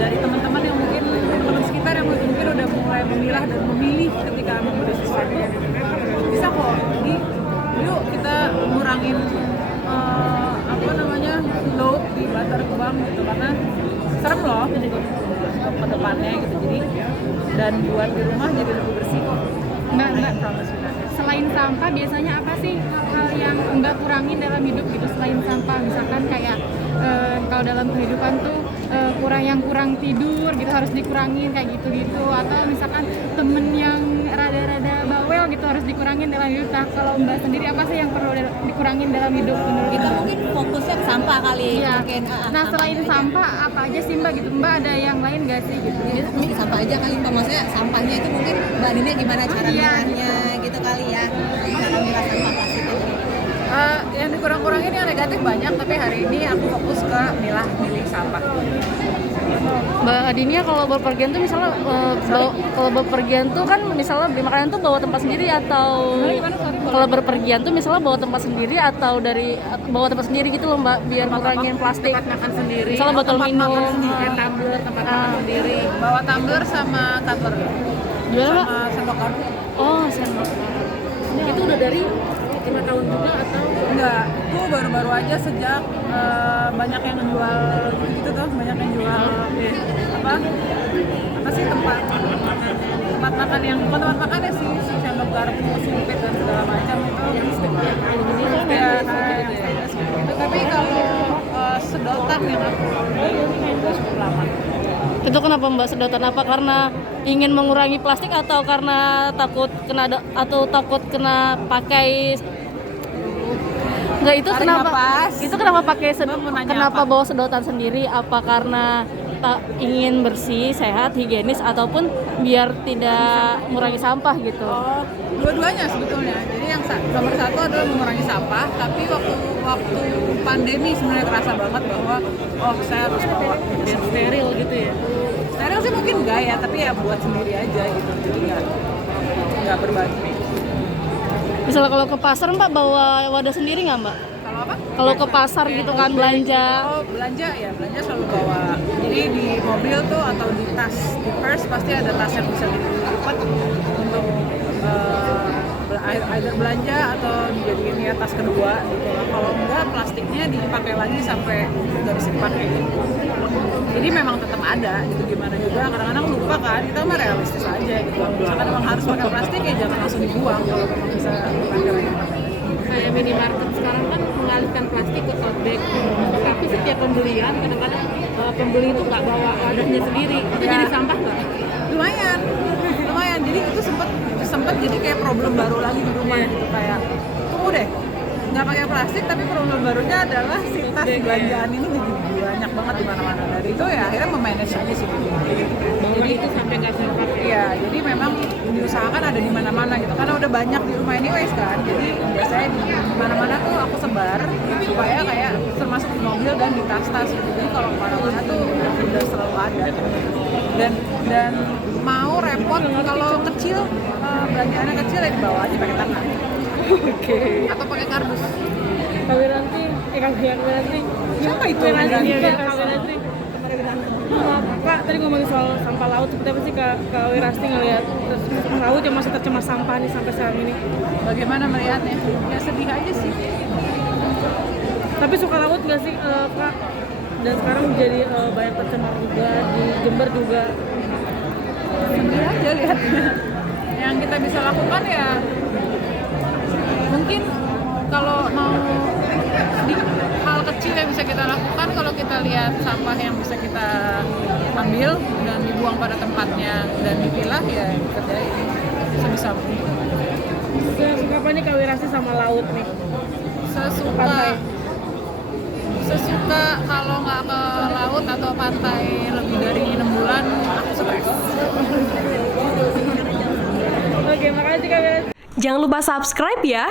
dari teman-teman yang mungkin teman sekitar yang mungkin udah mulai memilah dan memilih ketika membeli sesuatu, bisa kok yuk kita ngurangin load di Bantar Gebang gitu, karena serem loh ke depannya gitu. Jadi dan buat di rumah jadi lebih bersih kok. Mbak, selain sampah biasanya apa sih hal-hal yang Mbak kurangin dalam hidup gitu selain sampah? Misalkan kayak kalau dalam kehidupan tuh kurang tidur gitu harus dikurangin kayak gitu-gitu, atau misalkan temen yang rada-rada bawel gitu harus dikurangin dalam hidup. Nah, kalau Mbak sendiri apa sih yang perlu dikurangin dalam hidup menurut Kita Mbak? mungkin fokusnya ke sampah kali. Iya. Mungkin Nah, selain sampah apa aja sih Mbak gitu? Mbak ada yang lain nggak sih gitu? mungkin sampah aja kali Mbak, maksudnya sampahnya itu mungkin Mbak Dina gimana cara milahnya gitu kali ya, cara milah sampah plastik itu. Yang dikurang-kurangin yang negatif banyak, tapi hari ini aku fokus ke milih sampah. Mbak Dinia kalau berpergian tuh misalnya kalau berpergian tuh kan misalnya beli makanan tuh bawa tempat sendiri atau kalau berpergian tuh misalnya bawa tempat sendiri atau bawa tempat sendiri gitu loh Mbak, biar ngurangin plastik. Tempat makan sendiri. Misalnya botol minum, Tumbler, tempat makan sendiri. Bawa tumbler sama cutler. Gimana Mbak? Sama sendok garpu. Oh, sendok. Itu udah dari 5 tahun juga atau? Enggak, itu baru-baru aja sejak banyak yang jual gitu tuh, banyak yang jual apa sih tempat makan yang bukan tempat makan ya sih, si sendok garpu, sumpit dan segala macam itu ya itu. Tapi kalau sedotan yang aku udah cukup lama. Itu kenapa Mbak sedotan? Apa karena ingin mengurangi plastik atau karena takut kena pakai? Enggak, itu Tarik kenapa? napas. Itu kenapa pakai Kenapa bawa sedotan sendiri? Apa karena ingin bersih, sehat, higienis, ataupun biar tidak mengurangi sampah gitu? Oh, dua-duanya sebetulnya. Jadi yang nomor satu adalah mengurangi sampah, tapi waktu pandemi sebenarnya terasa banget bahwa saya harus bawa Biar steril gitu ya? steril sih mungkin enggak ya, tapi ya buat sendiri aja gitu. Jadi nggak berbagi. Misalnya kalau ke pasar Mbak bawa wadah sendiri nggak Mbak? Kalau apa? Kalau ke pasar gitu kan belanja? Oh, belanja selalu bawa. Jadi di mobil tuh atau di tas, di purse pasti ada tas yang bisa dilipat untuk either belanja atau dijadiin ya tas kedua gitu. Kalau enggak, plastiknya dipakai lagi sampai nggak bisa dipakai. Jadi memang tetap ada gitu, gimana juga kadang-kadang lupa kan, kita mah realistis aja gitu. Misalkan memang harus pakai plastik ya jangan langsung dibuang kalau memang bisa dipakai lagi. Kayak minimarket sekarang kan mengalihkan plastik ke tote bag, tapi setiap pembelian kadang-kadang pembeli itu nggak bawa wadahnya sendiri, itu Ya. jadi sampah nggak? lumayan. Jadi itu sempat jadi kayak problem baru lagi di rumah gitu, kayak tunggu deh, nggak pakai plastik tapi problem barunya adalah si tas belanjaan ini jadi banyak banget di mana-mana. Dari itu ya akhirnya memanage aja sih gitu. Bahwa itu sampai nggak sampah. Iya, jadi memang diusahakan ada di mana-mana gitu, karena udah banyak di rumah anyways kan. Jadi biasanya di mana-mana tuh aku sebar supaya kayak termasuk di mobil dan di tas-tas gitu. Jadi kalau kemana-mana tuh udah selalu ada. Dan mau repot kalau kecil, belanjaannya kecil ya dibawa aja pakai tangan. Oke. Atau pakai kardus. Kawiranti, Kawiranti. Siapa itu? Kawiranti. Kawiranti. Kak, tadi ngomongin soal sampah laut, seperti apa sih Kak Wirasti ngelihat laut yang masih tercemar sampah nih sampai sekarang ini? Bagaimana melihatnya? Ya sedih aja sih. Tapi suka laut nggak sih Kak? Dan sekarang jadi banyak tercemar juga di Jember juga. Sedih aja lihatnya. Yang kita bisa lakukan ya mungkin kalau mau di hal kecil yang bisa kita lakukan, kalau kita lihat sampah yang bisa kita ambil dan dibuang pada tempatnya dan dipilah ya kerjain sebisa mungkin. Suka apa nih Kak Wirasti sama laut nih? Sesuka kalau nggak ke laut atau pantai lebih dari 6 bulan aku stres. Oke, makasih Kak Wirasti. Jangan lupa subscribe ya.